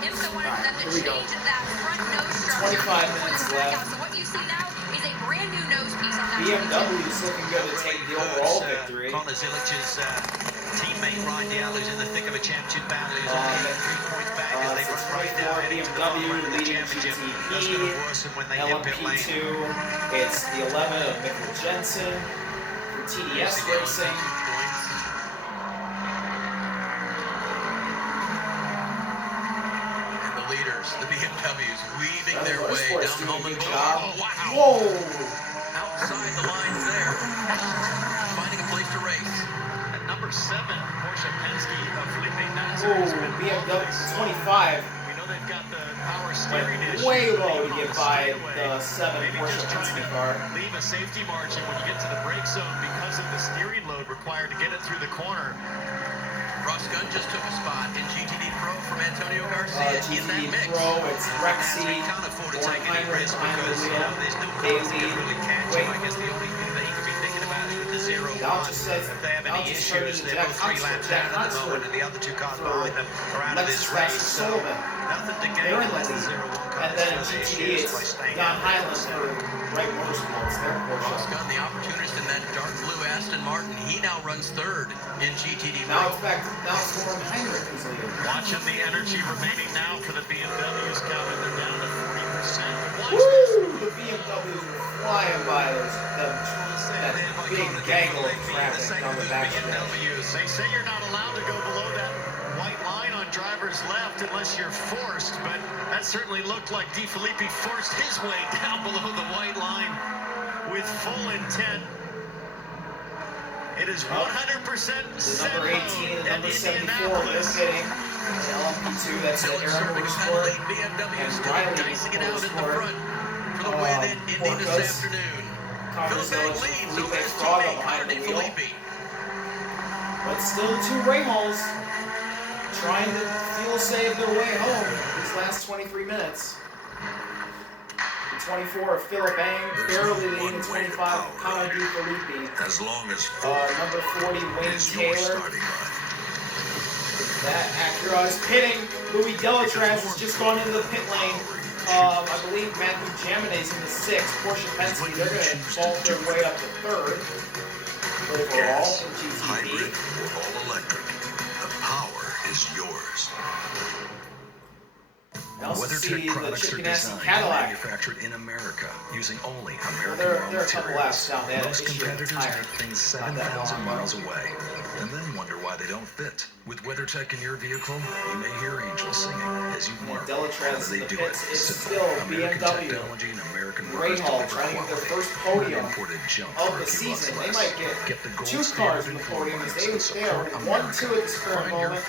IMSA wanted them to change that front nose structure 25 before minutes the breakout. left. So what you see now is a brand new nose piece on that. BMW's looking good to take the overall victory. Connor Zilich's teammate Ryan Diallo's in the thick of a championship battle. He's only 3 points back as they run right down into the bottom run of the championship. That's going to worsen when they hit pit lane. LMP2, it's the 11 of Mikkel Jensen for TDS Racing. And the leaders, the BMWs, weaving their way down home and wow. Whoa! Outside the lines there. Finding a place to race. At number 7, Porsche Penske of Felipe Nasr. BMW 25. We know they've got the power steering issue. Way low to get by the 7 Porsche Penske car. Leave a safety margin when you get to the brake zone because of the steering load required to get it through the corner. Ross Gunn just took a spot in GTD Pro from Antonio Garcia in that GTD mix. Pro, it's Rexy, Can't afford to take any risk behind the because wheel. there's no cars that can really catch him. I guess the only thing that he could be thinking about is with the 0-1. If they have any issues, they're both 3 laps down at the moment, and the other 2 cars behind them are out of this race. So nothing to gain unless the 0-1 comes. And then in GTD, it's Don Highland for Wright Motorsports. Ross Gunn, the opportunist in that dark blue Aston Martin, he now runs 3rd in GTD Pro. Now it's Warren Heinrich who's leading. Watching the energy remaining now for the BMWs, Calvin. They're down to 40%. Woo! The BMWs are flying by that big gaggle of traffic on the backstretch. They say you're not allowed to go below that white line on driver's left unless you're forced, but that certainly looked like De Filippi forced his way down below the white line with full intent. It is 100% set number 18 and number 74 is hitting. LMP2, that's the Aaron Motorsport. And Riley dicing it out in the front for the win in Indy this afternoon. Philippe leads over his teammate Connor De Filippi. But still 2 Rahals trying to feel save their way home these last 23 minutes. The 24 of Philip Ang, barely leading 25 of Connor De Filippi. As long as number 40, Wayne Taylor. That Acura is pitting. Louis Delatraz has just gone into the pit lane. I believe Matthew Jamine's in the 6th. Porsche Penske, they're going to vault their way up to 3rd overall in GTD. Hybrid or all electric, the power is yours. WeatherTech products are designed and manufactured in America using only American raw materials. Most competitors make things 7,000 miles away and then wonder why they don't fit. With WeatherTech in your vehicle, you may hear angels singing as you marvel how they do it. Still American BMW. technology and American Rahal trying to get their first podium imported junk of for the a few bucks season. They less. might get the gold 2 cars in the podium as they are 1-2 at this current moment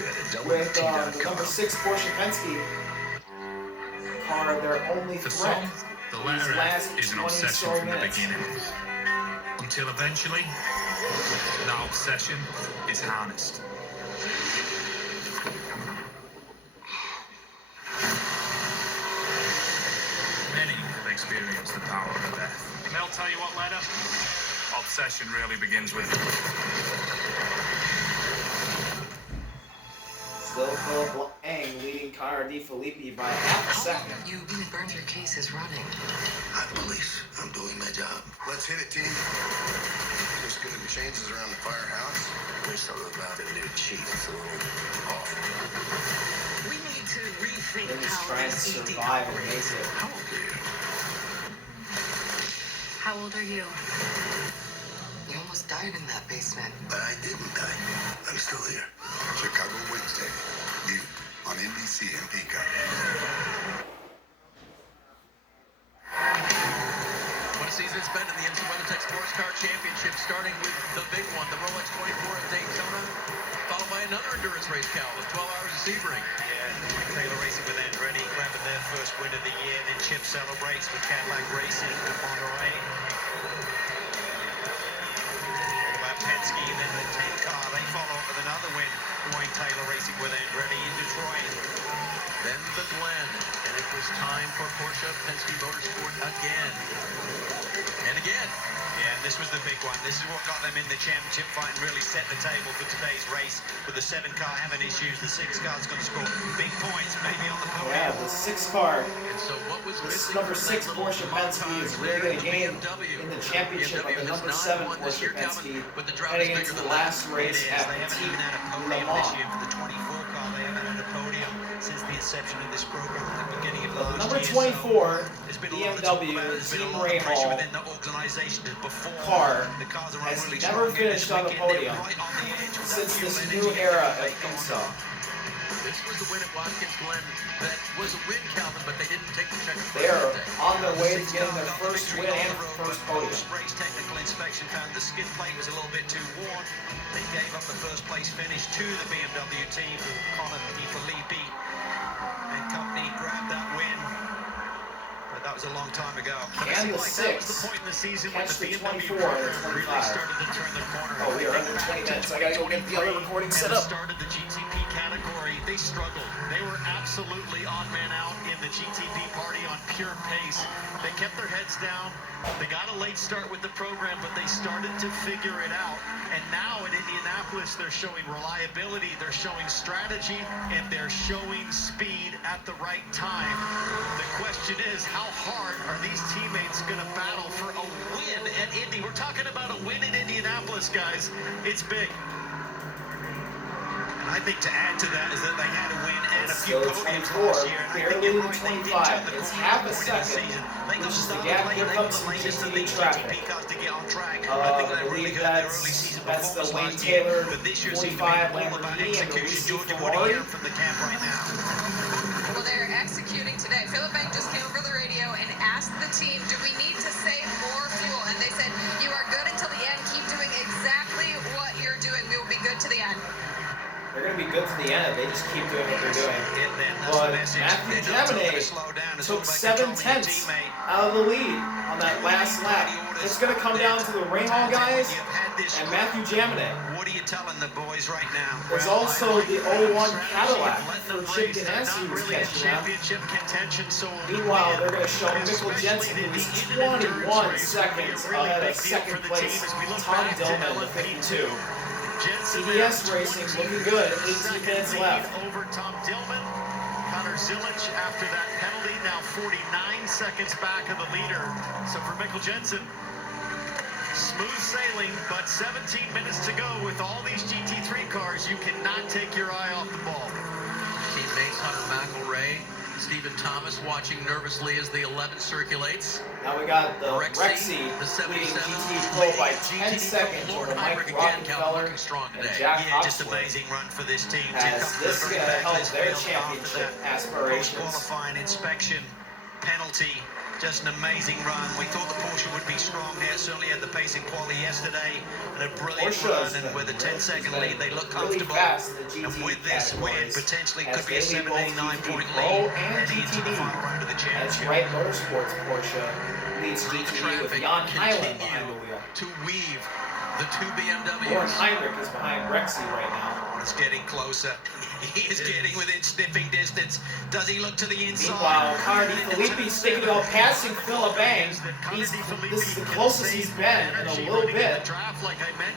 with the number 6 Porsche Penske car, their only threat. The letter F is an obsession from the beginning. Until eventually, that obsession is harnessed. Many have experienced the power of death. And they'll tell you what, letter? Obsession really begins with... Still Philip Ang leading Connor De Filippi by half a second. You burned your cases running. I'm police. I'm doing my job. Let's hit it, team. Just gonna be changes around the firehouse. There's something about the new chief that's a little off. We need to rethink They're just how trying to SED survive and operates. make it. How old are you? How old are you? You almost died in that basement. But I didn't die. I'm still here. Chicago Wednesday. You on NBC and Peacock. What a season it's been in the IMSA WeatherTech Sports Car Championship, starting with the big one, the Rolex 24 at Daytona, followed by another endurance race, Cal, with 12 hours of Sebring. Yeah, Taylor Racing with Andretti grabbing their first win of the year. Then Chip celebrates with Cadillac Racing with Monterey. All about Penske, then the 10 car. They follow up with another win. Wayne Taylor Racing with Andretti in Detroit. Then the Glen, and it was time for Porsche Penske Motorsport again. And again. Yeah, and this was the big one. This is what got them in the championship fight and really set the table for today's race. With the 7 car having issues, the 6 car's going to score big points, maybe on the podium. Yeah, the 6 car. And so what was This missing number from 6 that Porsche little Penske montage is really going to gain BMW? in the championship of BMW the has number not 7 won this Porsche year, Calvin, Penske but the drive heading is into bigger the than last It race is. at They haven't Petit even had a Le podium Mans. this year for the 24 car. They haven't had a podium since the inception of this program at the beginning of last Number year. 24, There's been a lot of talk BMW about it. There's been Team a lot of pressure Rahal within the organisation to perform. car The cars are has really never strong here finished this on the weekend. They're podium right on the edge with that since fuel this and new engine era debate of going IMSA. on. This was the win at Watkins Glen that was a win, Calvin, but they didn't take the check. They are on their way to getting their first win and first podium. Post-race technical inspection found the skid plate was a little bit too worn. They gave up the first place finish to the BMW team with Connor Di Filippi and company grabbed that win. But that was a long time ago. But it And seemed the like that was 6 the point in the season when catch the the BMW 24 program and really 25. started to turn the corner. Oh, we are under 20 minutes. I gotta go get the other recording set up. Started the GTP category. They struggled. They were absolutely odd man out in the GTP party on pure pace. They kept their heads down. They got a late start with the program, but they started to figure it out. And now at Indianapolis, they're showing reliability, they're showing strategy, and they're showing speed at the right time. The question is, how hard are these teammates going to battle for a win at Indy? We're talking about a win in Indianapolis, guys. It's big. And I think to add to that is that they had a win and a few Still podiums 24, last year. And I think barely you're to right, they did 25. turn the It's corner half a at the second, season. They which got is the started gap. late. Here They comes were the some latest of the GTP traffic. GTP cars to get on track. I I think they really believe hurt their that's early season the performance Wayne last year. Taylor But this year seems to be 45 all about Lamborghini and the execution. Lucy Georgia, what are you Ferrari. hearing from the camp right now? Well, they're executing today. Philip Bank just came over the radio and asked the team, do we need to save more fuel? And they said, you are good until the end. Keep doing exactly what you're doing. We will be good to the end. They're going to be good to the end if they just keep doing what they're doing. That's But the message. Matthew They're not Jaminet going to slow down. It's all took about 7 controlling your tenths teammate. out of the lead on that last lap. It's going to come down to the Rahal guys and Matthew Jaminet. What are you telling the boys right now? There's also the 01 Cadillac for Chip Ganassi who's really in catching up. championship contention, so Meanwhile, they're going to show Mikkel Jensen, who is 21 seconds ahead of second place Tom Dillman with 52. CBS Racing looking good, 18 minutes left. Over Tom Dillman. Connor Zilic after that penalty, now 49 seconds back of the leader. So for Mikkel Jensen, smooth sailing, but 17 minutes to go with all these GT3 cars. You cannot take your eye off the ball. Teammates Hunter McElray, Stephen Thomas watching nervously as the 11 circulates. Now we got the Rexy, Rexy the 77, leading GT Pro by 10 GT seconds Pro, over Lord Mike Heinrich again, Rockefeller looking strong and today. Jack Yeah, just Hopsworth, amazing run for this team to as come to this the is very going to back help of this their field after championship that aspirations. post-qualifying inspection penalty. Just an amazing run. We thought the Porsche would be strong here. Certainly had the pace in quali yesterday and a brilliant Porsche run. has And been with a 10-second really lead, they look really comfortable. fast in the And GT with this win, categories potentially as could be a they lead both 79-point GT Pro lead and heading into the GTD. final round of the That's championship. right, Motorsports Porsche leads Through the GTD with traffic, Jan Hyland behind the continue wheel. to weave the two Warren BMWs. Heinrich is behind Rexy right now. It's getting closer. He is getting within sniffing distance. Does he look to the inside? Meanwhile, Connor Di Filippi's thinking about passing Philip Bang. This is the closest he's been in a little bit.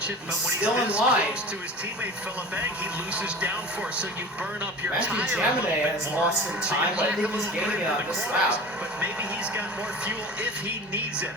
He's still in line. To his teammate Philip Bang, he loses downforce, so you burn up your Matthew tire. Jaminet has lost some time, but I think he's gaining it on this lap. But maybe he's got more fuel if he needs it.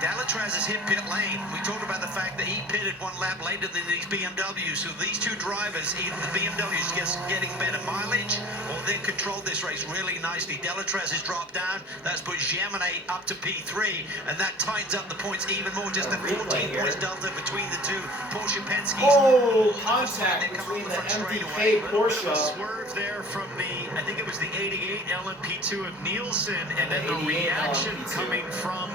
Delatraz has hit pit lane. We talked about the fact that he pitted one lap later than these BMWs. So these two drivers, either the BMWs just getting better mileage or they controlled this race really nicely. Delatraz has dropped down. That's put Jaminet up to P3, and that tightens up the points even more. Just a 14 points delta between the two. Porsche Penske's. Oh, contact between the MDK Porsche. Swerve there from the, I think it was the 88 LMP2 of Nielsen, and then the 88 reaction LMP2. coming from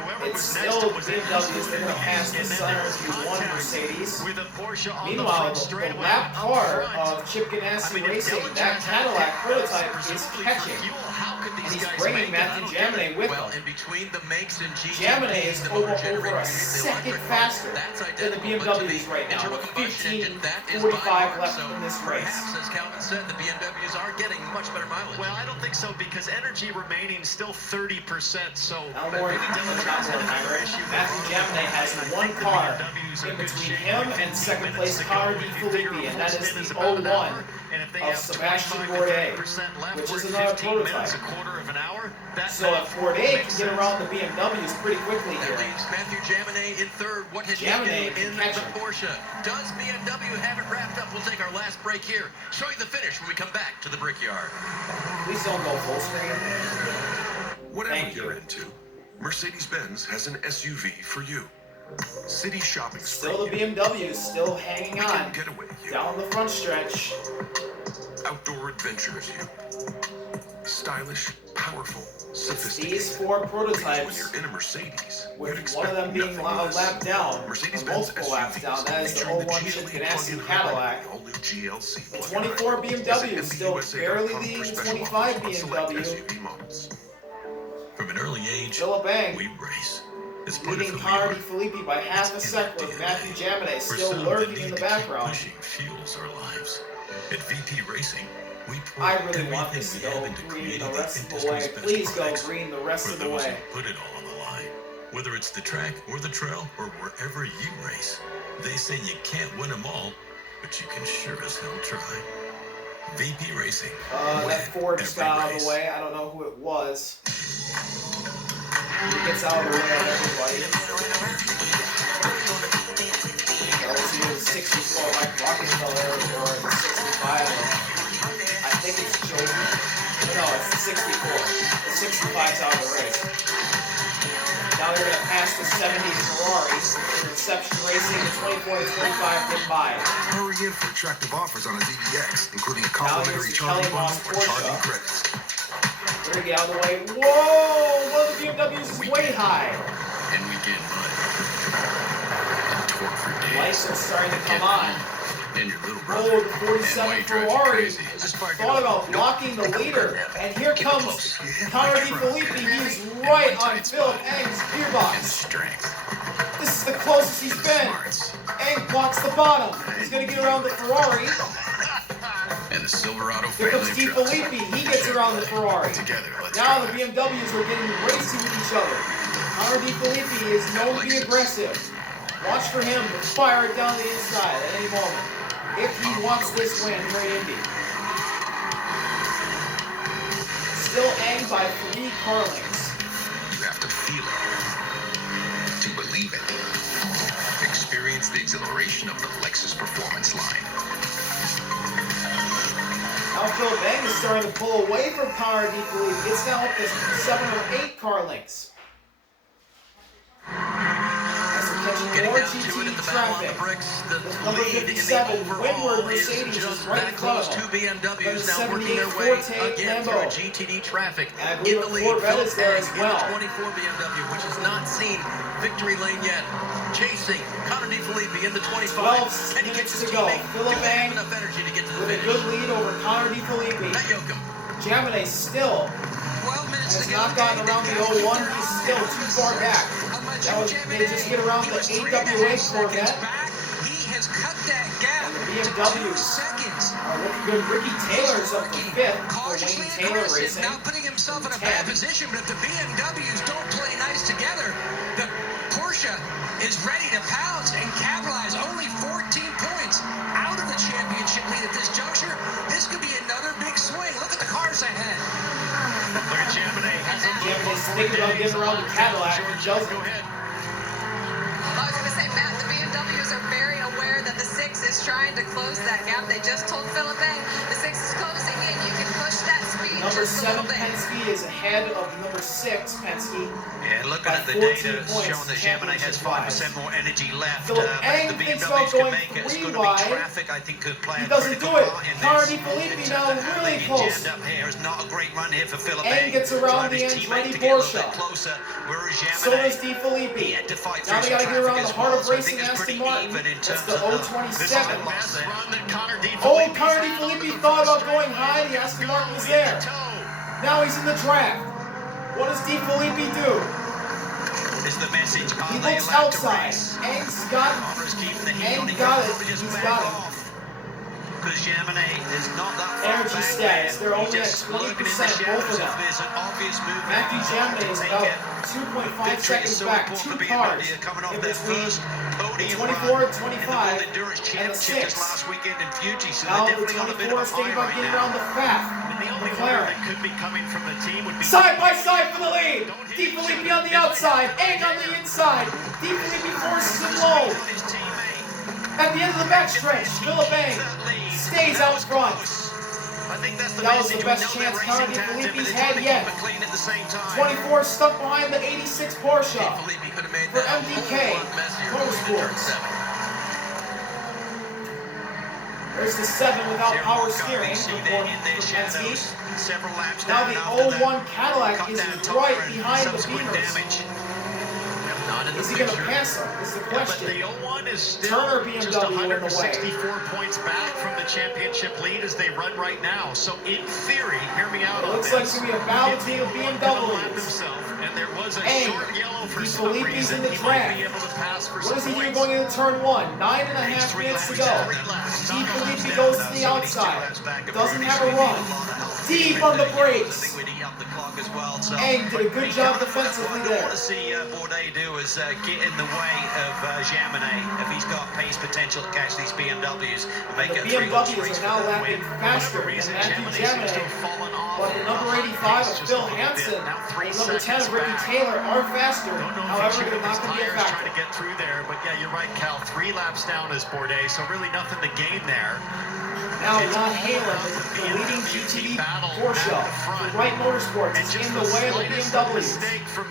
whoever It's still BMWs. They're going to pass the Sunners one Mercedes. Meanwhile, the lap car of Chip Ganassi Racing, that Cadillac prototype is catching. And he's bringing Matthew Jaminet with him. In between the makes and Jaminet is over a second faster than the BMWs right now, with 15:45 left in this race. Perhaps, as Calvin said, the BMWs are getting much better mileage. Well, I don't think so, because energy remaining still 30%. So Matthew Jaminet has one car in between him and second place Connor DiFilippi, and that is the 01 of Sebastian Bourdais, which is another prototype. So if Bourdais can get around the BMWs pretty quickly here. Matthew Jaminet in third. What has he do in the Porsche? Does BMW have it wrapped up? We'll take our last break here. Show you the finish when we come back to the Brickyard. Please don't go full screen. Whatever you're into, Mercedes-Benz has an SUV for you. City shopping. Still the BMWs, still hanging on. Down the front stretch. Outdoor adventures you. Stylish, powerful, sophisticated. These four prototypes, when you're in a Mercedes, with one of them being a lap down, multiple laps down. That is the 01 Chip Ganassi Cadillac. The 24 BMW still barely leading the 25 BMW. From an early age, Philip Eng we race. leading Connor DiFilippi by half a second, with Matthew Jaminet still lurking in the background. Pushing fuels our lives. At VP Racing, I really want this to go green the rest of the way. Please go green the rest of the way. Put it all on the line. Whether it's the track or the trail or wherever you race, they say you can't win them all, but you can sure as hell try. VP Racing. That Ford just got out of the way. I don't know who it was. He gets out of the way of everybody. That was either the 64 Mike Rockefeller or the 65. I think it's Joe. No, it's the 64. The 65's out of the race. Now they're going to pass the 70 Ferrari. Reception Racing, the 24 to 25 get by. Hurry in for attractive offers on a ZDX, including a complimentary charging bundle or charging credits. We're going to get out of the way. Whoa! One of the BMWs is way high. And we get mud. And torque for days. Lights are starting to come on. And your little Oh, brother. the 47 Ferrari thought about blocking the leader. And here comes Connor DiFilippi. He's right on Philip Eng's gearbox. Strength. This is the closest he's been. Eng blocks the bottom. He's going to get around the Ferrari. And the Silverado Here comes family trucks. DiFilippi. He gets around the Ferrari. Together, let's Now try. the BMWs are getting racing with each other. Connor DiFilippi is known to be aggressive. Watch for him to fire it down the inside at any moment, if he wants this win here at Indy. Still Eng by 3 car lengths. You have to feel it to believe it. Experience the exhilaration of the Lexus Performance line. Now Philip Eng is starting to pull away from Connor DiFilippi. It's now up to 7 or 8 car lengths. As they're catching Getting more down to it in GT the battle on traffic. the bricks. The Number lead in the 57, overall Windward is Mercedes is just right that in front close. of Two him. BMWs Then now working their 78 way Forte again Lambo. through GTD traffic. And I In believe the a lead, Corvette is there as Philip well. Eng in the 24 BMW, which has not seen victory lane yet. Chasing Connor DiFilippi in the 25. 12 And he gets minutes his to go. teammate. Philip Do they have Eng enough energy to get to the with a finish? good lead over Connor DiFilippi. Matt Yoakum. Jaminet still 12 minutes has to go. not gotten around the 01. He's still too far back. That was, they just get around the AWA Corvette. He has cut that gap. And the BMWs are looking good. Ricky Taylor's up to 5th for Wayne Taylor Racing. Now putting himself in a 10. bad position, but if the BMWs don't play nice together, the Porsche is ready to pounce and capitalize. Only 14 points out of the championship lead at this juncture. This could be another big swing. Look at the cars ahead. Look at Jaminet. Jamine's thinking about getting around the Cadillac. He doesn't. Go ahead. I was going to say, Matt, the BMWs are very aware that the 6 is trying to close that gap. They just told Philip Eng the 6 is closing in. You can push that speed. Number number just a little 7 bit. Penske is ahead of number 6 Penske. Yeah, looking by at the 14 data points showing that Gemini has 5% championship-wise. more energy left. Philip But Eng if the thinks about BMWs can going make it, it's 3 going to wide. be traffic, I think, could play He a doesn't critical do it. part in Car this. Filippi In terms now of how really they close. jammed up here, it's not a great run here for Philip Eng Eng. gets around Trying the his Andretti teammate to get a little bit Porsche. closer, whereas So Gemini, does Di Filippi. he had to fight Now through they got some to get around traffic the as heart well, of so I racing think it's Aston pretty Martin. even in That's terms the of the 027. This is the best run that Connor D. Oh, Filippi's Connor Di had Filippi over the thought first about going straight. high. The Let's Aston go Martin was in the there. toe. Now he's in the draft. What does Di Filippi do? is the message. He Are they looks allowed to outside. race? Eng's got it. Connor's keeping the heat Eng on. He got could it. probably just He's back got it. off. Because Gemini is not that far Energy back status, there. they're He's only at just looking in the 20%, both of shadows them. if there's an obvious move. Matthew Gemini is take about it. 2.5 Victory is seconds so back. important 2 for cars BMW coming off in their between first podium 24 run and 25 in the World Endurance and the Championship 6. just last weekend in Fuji. So Now they're the definitely on a bit of 24 a is thinking high about right getting now. around the FAF. And the only winner McLaren. that could be coming from the team would be Side by side for the lead. Di Filippi on the outside. Eng on the inside. Di Filippi forces him low. His teammate. At the end of the backstretch, Philip Eng stays out front. I think that's the That was message. the best We know chance they're racing Connor Di tandem, but Filippi's they're had trying to yet. keep it clean at the same time. 24 stuck behind the 86 Porsche Filippi could have made for that a MDK whole lot messier going into turn Motorsports. 7. There's the 7 without Zero power car, steering you see for there in their Penske. shadows. Several laps Now down the after 01 Cadillac cut is down right tire and behind the subsequent Beamers. damage. Not in the Is he going to picture. pass him? Is the Yeah, but question. the 01 is still Turner just BMW in the way. 164 points back from the championship lead as they run right now. So in theory, hear me out It on looks this. like it's going to be a battle If between the the 01 can lap BMWs. himself, and there was a Eng, short yellow for Di some Filippi's in reason, the he might be draft. able to pass for What some is he doing points. going into turn 1? 9.5 minutes to go. Di Filippi goes to the outside. Doesn't have a run. Deep on the brakes. Eng did a good job defensively What I there. want to see Bourdais do is get in the way of Jaminet if he's got pace potential to catch these BMWs and make The it a three-horse BMWs race are for now the lapping win. faster than Matthew Jaminet. But the number 85 of Phil Hansen and number 10 of Ricky Taylor are faster. However, they're not going to be a trying factor. to get through there, but yeah, you're right, Cal. 3 laps down is Bourdais, so really nothing to gain there. Now, Jan Halen, the leading GTD Porsche for Wright Motorsports, And is just in the the way of the slightest BMWs. mistake from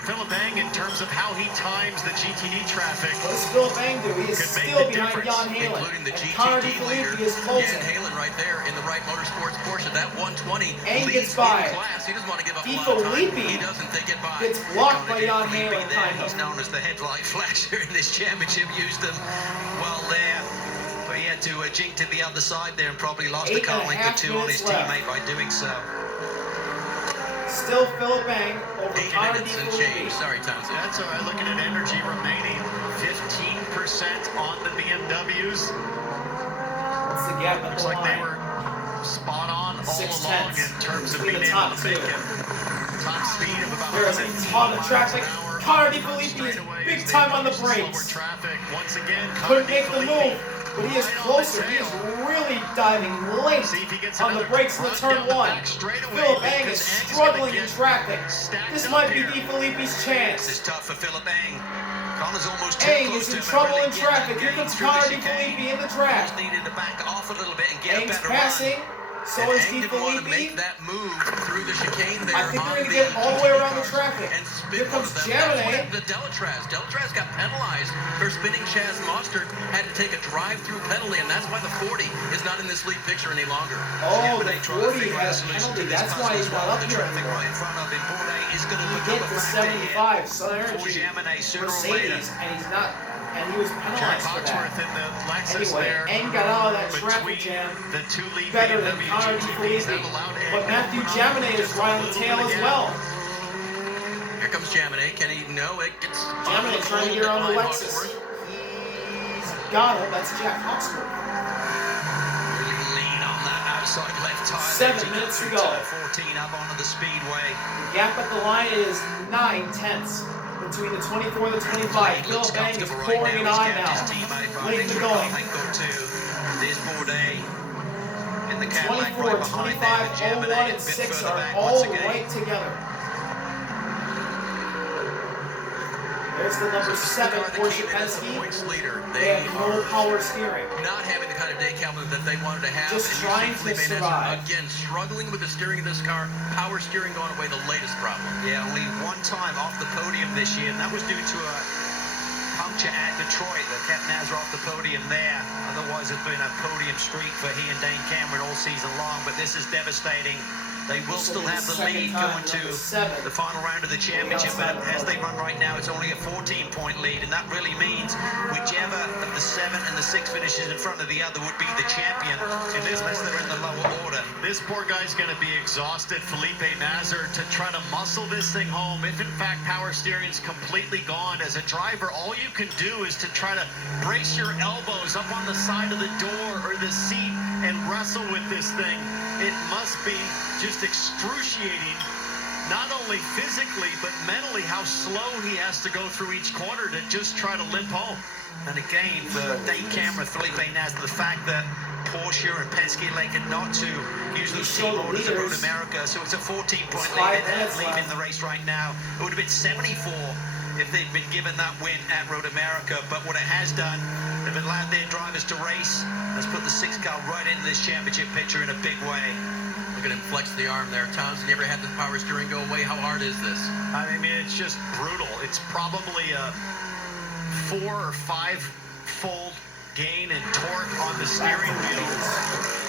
Philip Eng in terms of how he times the GTD traffic. What does Philip Eng do? He is Could make still the behind difference, Jan Halen. Including the And Connor Di GTD leader, Filippi is closing. Jan Halen right there in the Wright Motorsports Porsche. That 120 Eng leads gets by. in class. He doesn't want to give up Di a lot of time. Filippi He doesn't think it by. Gets blocked by Jan Halen, There, kind he's of. known as the headlight flasher in this championship. Used them well there, but he had to jink to the other side there and probably lost a car length or 2 on his 8.5 minutes left. teammate by doing so. Still Philip Eng over 8 Connor Di minutes and Filippi. change. Sorry, Townsend. That's all right. Looking at energy remaining, 15% on the BMWs. What's the gap at Looks the like they line? were spot on all 6 along tenths in terms of between being the able top to make two. it. Top speed of about There is a 118 ton of miles traffic. an hour. Connor Di Filippi is Straightaways, big they time on the use slower brakes. traffic. Once again, Couldn't Connor make the Di move, Filippi but he is right on the closer. He is tail. really diving late See if he gets on the another brakes in the run turn down the 1. back straightaway, Philip Eng because is Eng's gonna struggling in get traffic. stacked This up might be here. Di Filippi's This is chance. tough for Philip Eng. Connor's almost too Eng close is to in him. trouble Really in traffic. Here getting comes through the Connor Di chicane. Filippi in the Just draft. needed to back off a little bit and get a Eng's better passing. run. So And is Eng Di didn't want to Filippi. make that move through the chicane there I think on they're going to the get all the way GTD around the cars traffic. and spin Here one comes of them. That's what Jaminet. happened to Delatraz. Delatraz got penalized for spinning Chaz Mostert, had to take a drive-through penalty, and that's why the 40 is not in this lead picture any longer. Oh, the Jaminet trying to 40 figure out a has a solution to penalty. this That's puzzle why as he's well. not up The here traffic anymore. right in front of him. Bourdais is going to He become hit a the factor here 75 Sun for Energy Jaminet sooner or later. Mercedes, and he's not, and he was Jared penalized for that. Foxworth in the Lexus Anyway, there. Eng got out of that traffic Between jam the 2 lead better than BMW Connor Di GTDs, that Filippi. allowed Eng But to Matthew open up Jaminet is just a right on the little tail bit as again. well. Here comes Jaminet. Can he? No, it gets Jaminet trying to get around the Lexus. He's got him. That's Jack Hawksworth. Really lean on that outside left tire. 7 minutes to go. 14 up onto the speedway. The gap at the line is 9 tenths between the 24 and the 25. Looks Philip Eng is comfortable pouring it He's on kept now. his teammate, but I Late think in the we've got a going. length or two. There's Bourdais in the Cadillac 24, right behind 25, them, 01, and Jaminet a and bit 6 further are back all once again. right together. There's the number 7 Porsche Penske. They have no power steering. Not having the kind of day, Calvin, that they wanted to have. Just trying to survive. Again, struggling with the steering of this car. Power steering going away, the latest problem. Yeah, only one time off the podium this year, and that was due to a puncture at Detroit that kept Nasr off the podium there. Otherwise, it's been a podium streak for he and Dane Cameron all season long, but this is devastating. They will still have the lead going to the final round of the championship, but as they run right now, it's only a 14-point lead, and that really means whichever of the 7 and the 6 finishes in front of the other would be the champion, unless they're in the lower order. This poor guy's going to be exhausted, Felipe Nasr, to try to muscle this thing home. If in fact power steering is completely gone, as a driver, all you can do is to try to brace your elbows up on the side of the door or the seat and wrestle with this thing. It must be just excruciating, not only physically, but mentally, how slow he has to go through each corner to just try to limp home. And again, for Dane Cameron, Felipe Nasr, the fact that Porsche and Penske elected not to use those team orders at Road America, so it's a 14-point lead in the race right now. It would have been 74 if they'd been given that win at Road America, but what it has done, they've allowed their drivers to race. Let's put the 6 car right into this championship picture in a big way. Look at him flex the arm there. Townsend, you ever had the power steering go away? How hard is this? I mean, it's just brutal. It's probably a 4 or 5-fold gain in torque on the steering wheel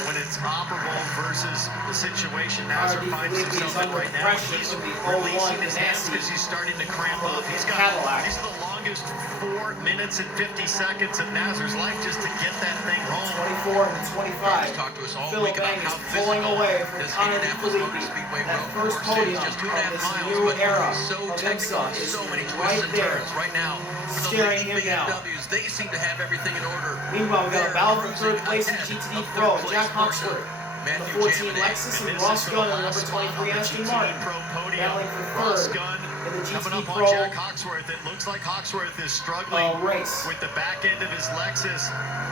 when it's operable versus the situation Nasr finds himself in right now. He's releasing his hands because he's starting to cramp up. He's got these are the longest 4 minutes and 50 seconds of Nasr's life just to get that thing home. 24 and 25. Talk to us all Philip week about Bang how is pulling away from this Connor Indianapolis Motor DeFilippe. Speedway That road first course podium is just of 2.5 this miles, new but era so of technical, IMSA is so many twists right and there, turns right now. The staring leading him down. BMWs, they seem to have everything in order. Meanwhile, we got a battle for third place in Ahead GTD of Pro. third Jack place Hawksworth, the Matthew 14 Jaminet. Lexus, and And Ross this is Gunn, the the number last spot 23 on the Aston GTD Martin, Pro podium. battling for Ross third Gunn in the coming GTD up on Pro Jack Hawksworth. It looks like Hawksworth is struggling race. with the back end of his Lexus.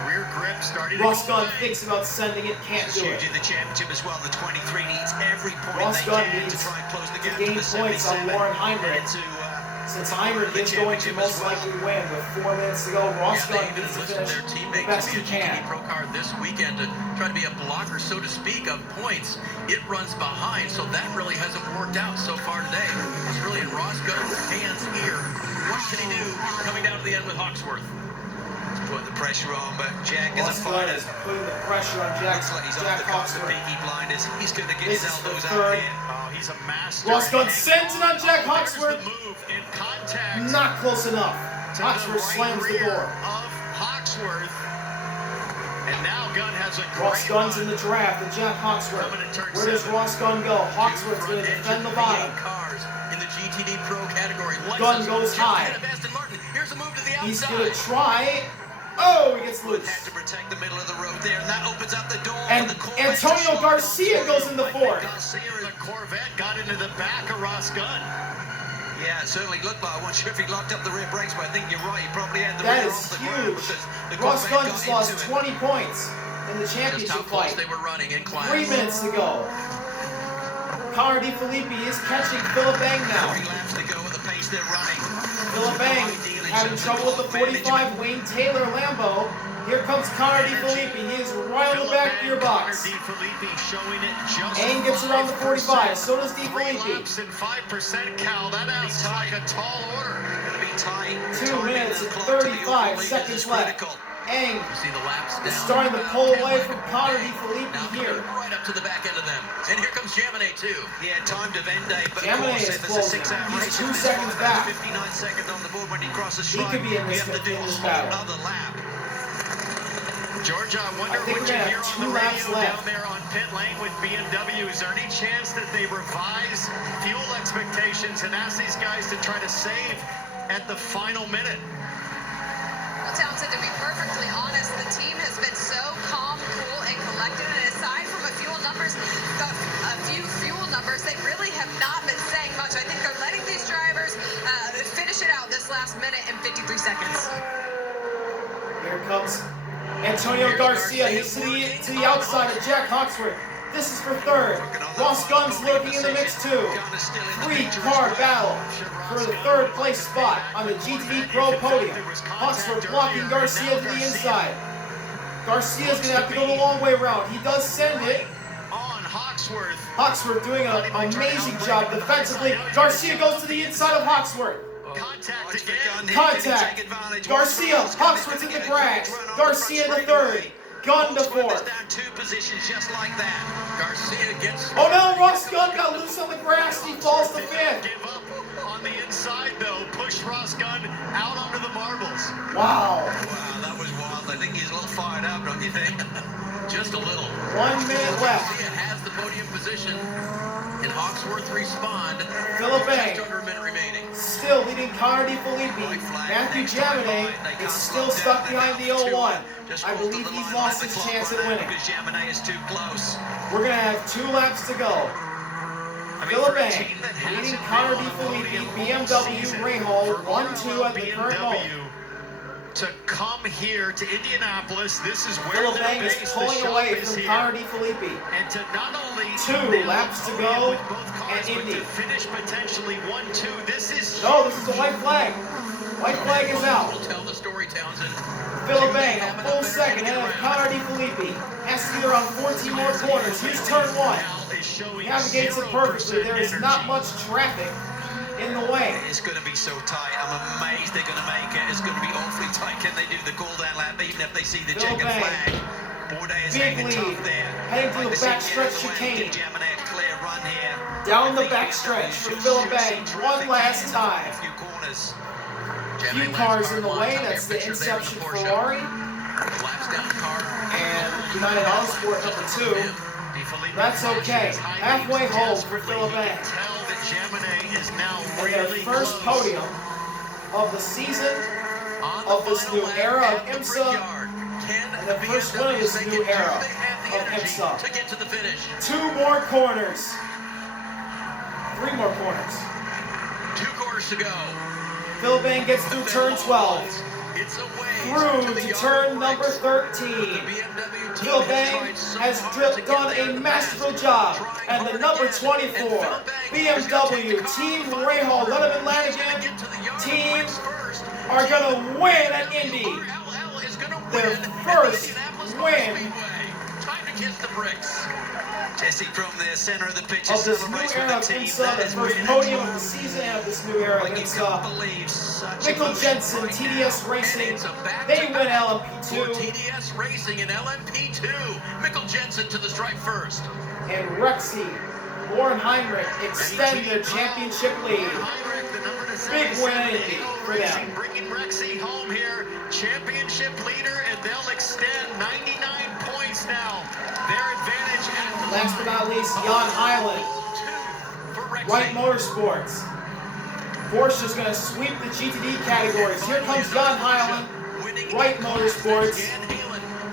Rear grip starting to Ross go Gunn away. thinks about sending it, can't do Huge it. in the championship as well. The 23 needs every point Ross they Gunn can to needs try and close the to gap gain to the points on 77. Lauren Heinrich. And to, Since Heinrich is going to most likely win with 4 minutes to go, Ross Yeah, Gunn they even needs to enlisted finish their the teammates best to he be a GTD can. Pro car this weekend to try to be a blocker, so to speak, of points. It runs behind, so that really hasn't worked out so far today. It's really in Ross Gunn's hands here. What can he do coming down to the end with Hawksworth? putting the pressure on, but Jack is a Ross Gunn fighter. is putting the pressure on Jack, Looks like he's off Jack the cusp of Hawksworth. Peaky Blinders. He's going to get This his is the elbows third. out here. Oh, he's a master. Ross Gunn at sends it on Jack there's Hawksworth. the move in contact. Not close enough. to Hawksworth the right slams the rear door. of Hawksworth. And now Gunn has a Ross great Gunn's run. in the draft, and Jack Hawksworth. Coming to turn Where does 7. Ross Gunn go? Hawksworth's going to defend the bottom. Cars in the GTD Pro category. Gunn goes high. Here's a move to the outside. He's going to try. Oh, he gets loose. Had to protect the middle of the road there, and that opens up the door. And for the Corvette to Antonio slide Garcia on goes through. into I think fourth. Garcia is- The Corvette got into the back of Ross Gunn. Yeah, it certainly looked like. I wasn't sure if he locked up the rear brakes, but I think you're right. He probably had the That rear is off the ground huge. because the Ross Corvette Gunn got just into lost it. 20 points in the Just how championship close fight. they were running in class. 3 minutes to go. Connor DeFilippe is catching Philip Bang now. 3 laps to go at the pace they're running. Philip Bang having trouble with the 45 Wayne Taylor Lambo. Here comes Connor DeFilippe. He is right on the back gearbox. DeFilippe showing it just And gets around the 45. So does 3 DeFilippe. laps and 5%, Cal. That sounds like a tall order. Going to be tight. 2 Timing minutes the and clock to the 35 open leaders seconds is left. critical. Eng You see the laps down. is starting to pull away from Connor DeFilippe Now here. coming right up to the back end of them. And here comes Jaminet too. Yeah, timed event day, but Jaminet of course, is if it's a closing. 6-hour He's race, 2 if it's seconds 5 back. hours, 59 seconds on the board when he crosses He stripe, could be in you this- have to do in a this whole battle. other lap. Georgia, I wonder I think what we're you gonna hear have on 2 the laps radio left. down there on pit lane with BMW. Is there any chance that they revise fuel expectations and ask these guys to try to save at the final minute? Well, Townsend, to be perfectly honest, the team has been so calm, cool, and collected. And aside from a few fuel numbers, they really have not been saying much. I think they're letting these drivers finish it out this last minute and 53 seconds. Here comes Antonio Garcia. He's to the outside of Jack Hawksworth. This is for third. Ross Gunn's lurking in the mix too. 3-car battle for the third place spot on the GTD Pro podium. Hawksworth blocking Garcia to the inside. Garcia's going to have to go the long way around. He does send it. Hawksworth doing an amazing job defensively. Garcia goes to the inside of Hawksworth. Contact again. Contact. Garcia. Hawksworth's in the grass. Garcia the third. Gunn to fourth. Down 2 positions just like that. Garcia gets. Oh no, Ross Gunn got loose on the grass. He falls to fifth. Give up on the inside though. Push Ross Gunn out onto the marbles. Wow. Wow, that was wild. I think he's a little fired up, don't you think? Just a little. 1 minute left. Garcia has the podium position, and Hawksworth respond. Philip Just under a minute remaining. still leading Connor DiFilippi. Matthew Jaminet is still stuck behind the 01. I believe he's lost his chance at winning. Because Jaminet is too close. We're going to have 2 laps to go. Philip leading Connor DiFilippi, BMW Rahal 1-2 at the current moment. To come here to Indianapolis, this is where Philip their is base, pulling the away shop is from here. Connor DiFilippi. And to not only 2 laps to go with both cars, at but Indy. to finish potentially 1-2. This is No, this is a white flag. White flag is out. We'll tell the story, Townsend. Philip a full second ahead of Connor DiFilippi. Has to be around 14 more corners. Here's turn 1. Navigates it perfectly. There is not much traffic in the way. It's going to be so tight. I'm amazed they're going to make it. It's going to be awfully tight. Can they do the cool down lap even if they see the checkered flag? Bourdais is Big hanging lead. tough there. Heading to the backstretch chicane. Down the backstretch for Philip one last time. A few corners. Few cars in the way. That's the Inception Ferrari. Laps down car. And United Autosport number 2. That's okay. Halfway home for Philip Is now and their first podium of the season, of this new era of IMSA, and the first win of this new era of IMSA. To get to the finish. 2 more corners. 3 more corners. 2 corners to go. Philip gets through turn 12. It's away Through to turn number 13. Philip has done a masterful job, and the number 24 BMW Team Rahal Letterman Lanigan team are going to win at Indy. Their first win Time to kiss the bricks. Jesse from the center of the pitch of is this new celebrating era of with the team. IMSA, That the is first really podium of the season and of this new era of like you can't IMSA. believe such Mikkel emotion Jensen, right TDS now. Racing, It's a they win back-to-back for LMP2, TDS Racing and LMP2. Mikkel Jensen to the stripe first. and Rexy, Warren Heinrich extend their championship lead. Big win at Indy for them. Bringing Rexy home here, championship leader, and they'll extend 99 points now. Their advantage at the Last but not least, Jan Hyland, Wright Motorsports. Porsche's going to sweep the GTD categories. Here comes Jan Hyland, Wright Motorsports.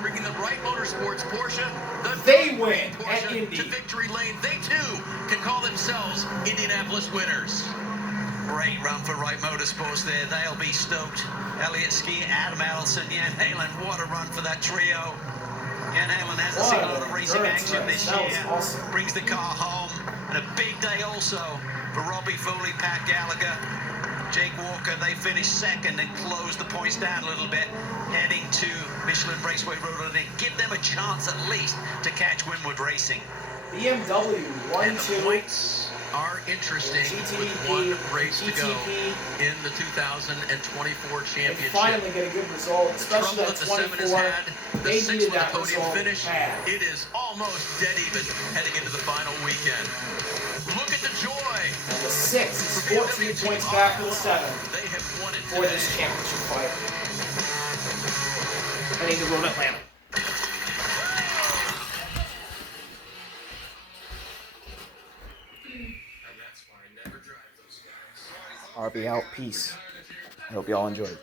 Bringing the Wright Motorsports Porsche. They win at Indy. To victory lane. They too can call themselves Indianapolis winners. Great run for Wright Motorsports there. They'll be stoked. Elliott Ski, Adam Allison, Jan Halen. What a run for that trio. Jan Halen hasn't seen a lot of racing action this year. Awesome. Brings the car home. And a big day also for Robbie Foley, Pat Gallagher, Jake Walker. They finished second and closed the points down a little bit, heading to Michelin Raceway Road, and give them a chance at least to catch Winwood Racing. BMW And the 1-2. points are interesting with one race to go in the 2024 They championship. finally get a good result, especially Trouble that that the 7 has 24. had, the They 6 needed with a that podium result finish. bad. It is almost dead even heading into the final weekend. Look at the joy. And the 6 is 14 points back to the 7 They have won it for today. this championship fight. Heading to Road Atlanta. RB out. Peace. I hope y'all enjoyed.